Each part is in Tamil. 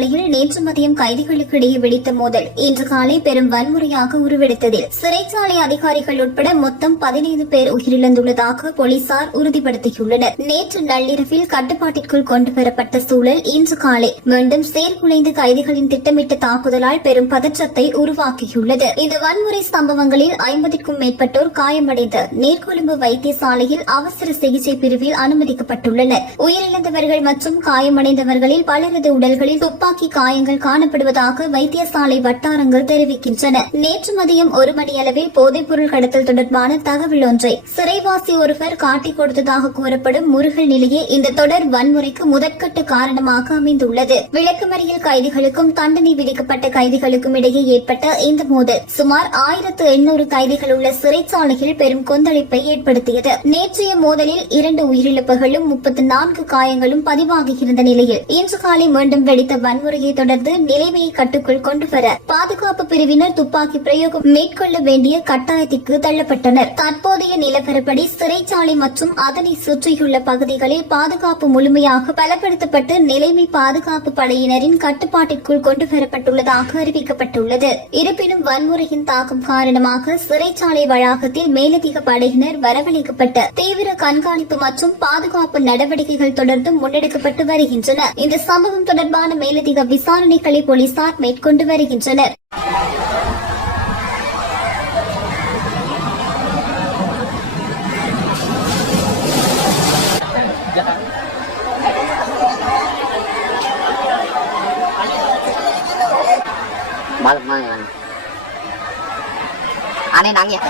சிறைச்சாலையில் நேற்று மதியம் கைதிகளுக்கு இடையே வெடித்த மோதல் இன்று காலை பெரும் வன்முறையாக உருவெடுத்ததில் சிறைச்சாலை அதிகாரிகள் உட்பட மொத்தம் 15 பேர் உயிரிழந்துள்ளதாக போலீசார் உறுதிப்படுத்தியுள்ளனர். நேற்று நள்ளிரவில் கட்டுப்பாட்டிற்குள் கொண்டுவரப்பட்ட சூழல் இன்று காலை மீண்டும் செயற்குலைந்து கைதிகளின் திட்டமிட்ட தாக்குதலால் பெரும் பதற்றத்தை உருவாக்கியுள்ளது. இந்த வன்முறை சம்பவங்களில் 50க்கும் மேற்பட்டோர் காயமடைந்து நீர்கொழும்பு வைத்தியசாலையில் அவசர சிகிச்சை பிரிவில் அனுமதிக்கப்பட்டுள்ளனர். உயிரிழந்தவர்கள் மற்றும் காயமடைந்தவர்களில் பலரது உடல்களில் துப்பாக்கி காயங்கள் காணப்படுவதாக வைத்தியசாலை வட்டாரங்கள் தெரிவிக்கின்றன. நேற்று மதியம் 1 மணியளவில் போதைப்பொருள் கடத்தல் தொடர்பான தகவல் ஒன்றை சிறைவாசி ஒருவர் காட்டிக் கொடுத்ததாக கூறப்படும் முருகல் நிலையே இந்த தொடர் வன்முறைக்கு முதற்கட்ட காரணமாக அமைந்துள்ளது. விளக்கமறியல் கைதிகளுக்கும் தண்டனை விதிக்கப்பட்ட கைதிகளுக்கும் இடையே ஏற்பட்ட இந்த மோதல் சுமார் 1800 கைதிகள் உள்ள சிறைச்சாலையில் பெரும் கொந்தளிப்பை ஏற்படுத்தியது. நேற்றைய மோதலில் 2 உயிரிழப்புகளும் 34 காயங்களும் பதிவாகியிருந்த நிலையில் இன்று காலை மீண்டும் வெடித்த வன்முறையை தொடர்ந்து நிலைமையை கட்டுக்குள் கொண்டுவர பாதுகாப்பு பிரிவினர் துப்பாக்கி பிரயோகம் மேற்கொள்ள வேண்டிய கட்டாயத்திற்கு தள்ளப்பட்டனர். தற்போதைய நிலவரப்படி சிறைச்சாலை மற்றும் அதனை சுற்றியுள்ள பகுதிகளில் பாதுகாப்பு முழுமையாக பலப்படுத்தப்பட்டு நிலைமை பாதுகாப்பு படையினரின் கட்டுப்பாட்டிற்குள் கொண்டுவரப்பட்டுள்ளதாக அறிவிக்கப்பட்டுள்ளது. இருப்பினும் வன்முறையின் தாக்கம் காரணமாக சிறைச்சாலை வளாகத்தில் மேலதிக படையினர் வரவழைக்கப்பட்ட தீவிர கண்காணிப்பு மற்றும் பாதுகாப்பு நடவடிக்கைகள் தொடர்ந்து முன்னெடுக்கப்பட்டு வருகின்றன. இந்த சம்பவம் தொடர்பான மேலதிக விசாரணைகளை போலீசார் மேற்கொண்டு வருகின்றனர். aneh nangis.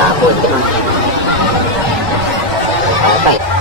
Takut. Apa?